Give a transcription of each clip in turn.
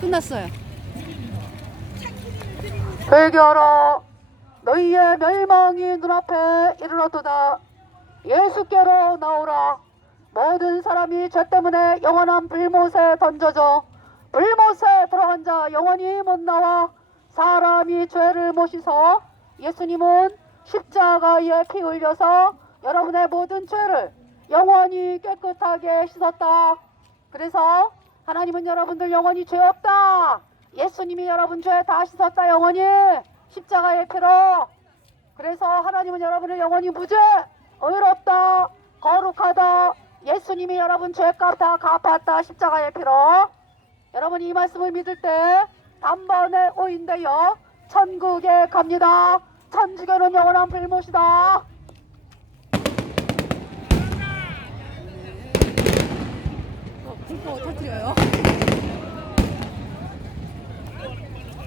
끝났어요. 회개하라 너희의 멸망이 눈앞에 이르렀도다. 예수께로 나오라. 모든 사람이 죄 때문에 영원한 불못에 던져져 불못에 들어간 자 영원히 못 나와 사람이 죄를 못 씻어 예수님은 십자가에 피 흘려서 여러분의 모든 죄를 영원히 깨끗하게 씻었다. 그래서 하나님은 여러분들 영원히 죄 없다. 예수님이 여러분 죄 다 씻었다 영원히 십자가의 피로. 그래서 하나님은 여러분을 영원히 무죄, 의롭다, 거룩하다. 예수님이 여러분 죄값 다 갚았다 십자가의 피로. 여러분이 이 말씀을 믿을 때 단번에 오인되어 천국에 갑니다. 천주교는 영원한 불못이다. 어, 불법 터뜨려요.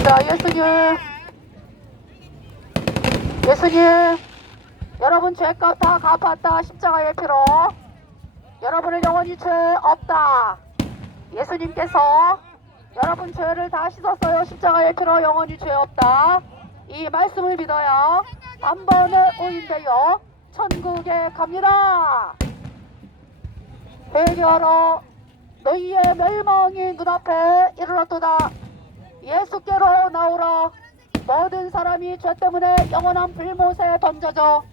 자, 예수님. 예수님. 여러분 죄값 다 갚았다. 십자가의 피로. 여러분을 영원히 죄 없다. 예수님께서 여러분 죄를 다 씻었어요. 십자가의 피로 영원히 죄 없다. 이 말씀을 믿어야 단번에 오인되어 천국에 갑니다. 회개하라. 너희의 멸망이 눈앞에 이르렀도다. 예수께로 나오라. 모든 사람이 죄 때문에 영원한 불못에 던져져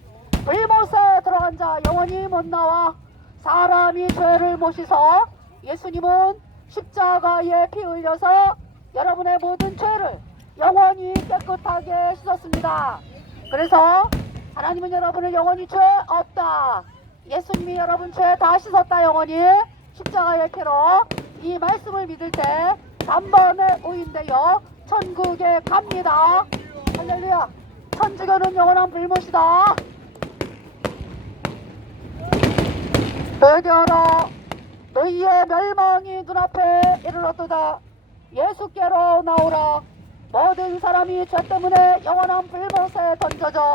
불못에 들어간 자 영원히 못 나와 사람이 죄를 못 씻어 예수님은 십자가에 피 흘려서 여러분의 모든 죄를 영원히 깨끗하게 씻었습니다. 그래서 하나님은 여러분을 영원히 죄 없다. 예수님이 여러분 죄 다 씻었다 영원히 십자가의 피로 이 말씀을 믿을 때 단번에 오인되어 천국에 갑니다. 할렐루야. 천주교는 영원한 불못이다. 회개하라. 너희의 멸망이 눈앞에 이르렀도다. 예수께로 나오라. 모든 사람이 죄 때문에 영원한 불못에 던져져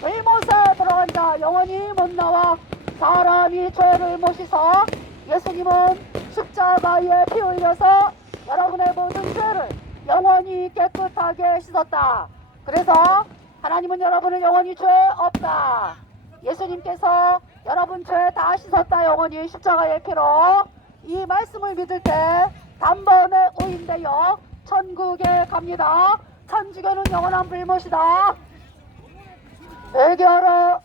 불못에 들어간 자 영원히 못 나와 사람이 죄를 못 씻어 예수님은 십자가에 피 흘려서 여러분의 모든 죄를 영원히 깨끗하게 씻었다. 그래서 하나님은 여러분을 영원히 죄 없다. 예수님께서 여러분 죄 다 씻었다 영원히 십자가의 피로 이 말씀을 믿을 때 단번에 오인되어 천국에 갑니다. 천주교는 영원한 불못이다. 회개하라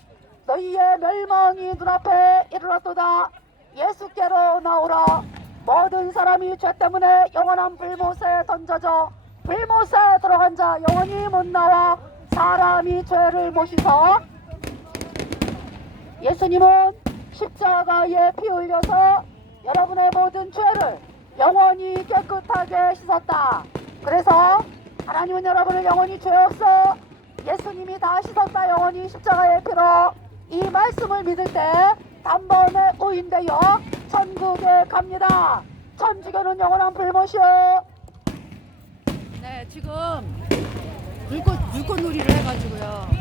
너희의 멸망이 눈앞에 이르렀도다. 예수께로 나오라. 모든 사람이 죄 때문에 영원한 불못에 던져져 불못에 들어간 자 영원히 못 나와 사람이 죄를 못 씻어 예수님은 십자가에 피 흘려서 여러분의 모든 죄를 영원히 깨끗하게 씻었다. 그래서 하나님은 여러분을 영원히 죄 없어 예수님이 다 씻었다 영원히 십자가의 피로 이 말씀을 믿을 때 단번에 오인되어 천국에 갑니다. 천주교는 영원한 불못이요. 네, 지금 물꽃 물꽃놀이를 해가지고요.